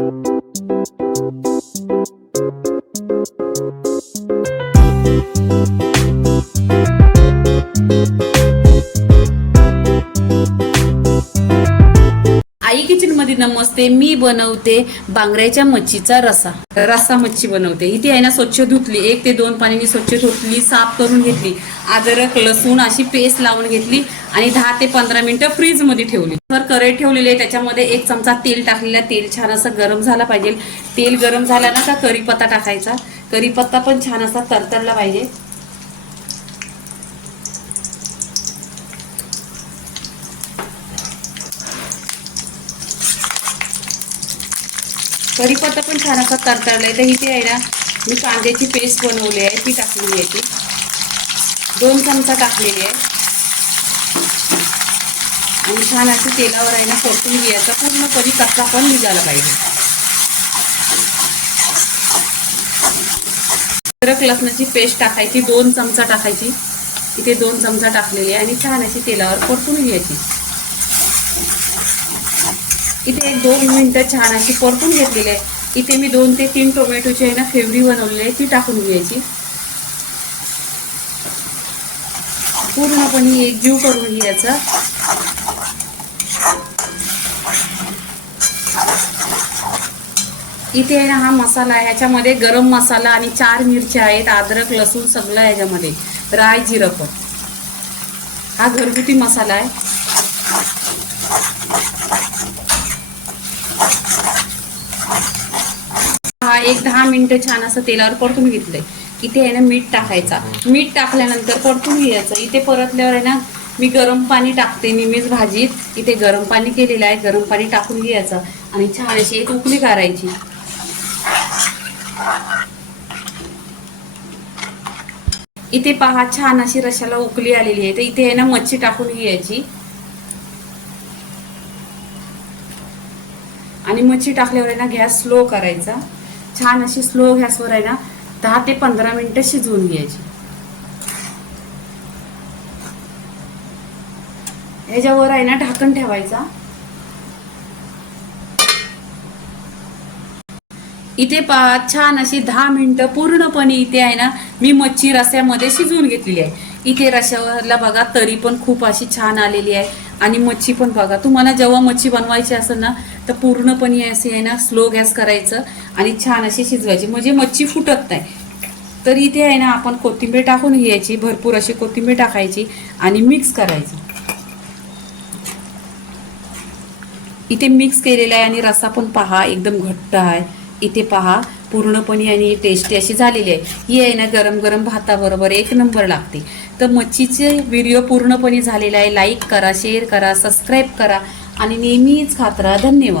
आई kitchen मध्ये नमस्ते. मी बनवते बांगड्याच्या मच्छीचा रस्सा मच्छी बनवते. इथे आहे ना स्वच्छ धुतली, 1 ते 2 पाण्याने स्वच्छ धुतली, साफ करून घेतली, अद्रक लसूण अशी पेस्ट लावून घेतली आणि 10 ते 15 मिनिटं फ्रीज मध्ये ठेवली. तर कढई ठेवलेली आहे, त्याच्यामध्ये 1 चमचा तेल टाकलेला. तेल छान असं गरम झाला पाहिजे. तेल गरम झाला ना का कढीपत्ता टाकायचा. कढीपत्ता पण छान असा तरतरला पाहिजे. कढीपत्ता पण छान असा तरतरलाय. तर इथे आहे ना मी कांद्याची पेस्ट बनवली आहे, ती टाकलेली आहे. ती 2 चमचा टाकलेली आहे आणि छान अशी तेलावर आहे ना परतून घ्यायचा. पूर्णपणे कच्चा पण निघाला पाहिजे. अद्रक लसणाची पेस्ट टाकायची, 2 चमचा टाकायची. इथे 2 चमचा टाकलेली आहे आणि छान अशी तेलावर परतून घ्यायची. इथे 1-2 मिनिटं छान अशी परतून घेतलेली आहे. इथे मी 2 ते 3 टोमॅटोची आहे ना प्युरी बनवलेली आहे, ती टाकून घ्यायची. पूर्णपणे एकजीव करून घ्यायचं. इथे आहे ना हा मसाला आहे, ह्याच्यामध्ये गरम मसाला आणि 4 मिरच्या आहेत, अद्रक लसूण सगळं ह्याच्यामध्ये, राई जिरं पण. हा घरगुती मसाला आहे. हा 1-10 मिनिटं छान असं तेलावर परतून घेतलंय. इथे आहे ना मीठ टाकायचा. मीठ टाकल्यानंतर परतून घ्यायचं. इथे परतल्यावर आहे ना मी गरम पाणी टाकते नेहमीच भाजीत. इथे गरम पाणी केलेलं आहे, गरम पाणी टाकून घ्यायचं आणि छान अशी एक उकळी काढायची. इथे पहा छान अशी रशाला उकळी आलेली आहे. तर इथे आहे ना मच्छी टाकून घ्यायची आणि मच्छी टाकल्यावर आहे ना गॅस स्लो करायचा. छान अशी स्लो गॅसवर आहे ना 10 ते 15 मिनिटं शिजवून घ्यायची. ह्याच्यावर आहे ना ढाकण ठेवायचा. इथे पहा छान अशी 10 मिनिटं पूर्णपणे इथे आहे ना मी मच्छी रस्स्यामध्ये शिजवून घेतलेली आहे. इथे रश्याला बघा तरी पण खूप अशी छान आलेली आहे आणि मच्छी पण बघा. तुम्हाला जेव्हा मच्छी बनवायची असेल ना तर पूर्णपणे असे आहे ना स्लो गॅस करायचं आणि छान अशी शिजवायची, म्हणजे मच्छी फुटत नाही. तर इथे आहे ना आपण कोथिंबीर टाकून घ्यायची, भरपूर अशी कोथिंबीर टाकायची आणि मिक्स करायची. इथे मिक्स केलेला आहे आणि रस्सा पण पहा एकदम घट्ट आहे. इथे पहा पूर्णपणे आणि टेस्टी अशी झालेली आहे. ही आहे ना गरम गरम भाताबरोबर 1 नंबर लागते. तर मच्छीचे व्हिडिओ पूर्णपणे झालेला आहे. लाईक करा, शेअर करा, सबस्क्राईब करा आणि नेहमीच खात राहा. धन्यवाद.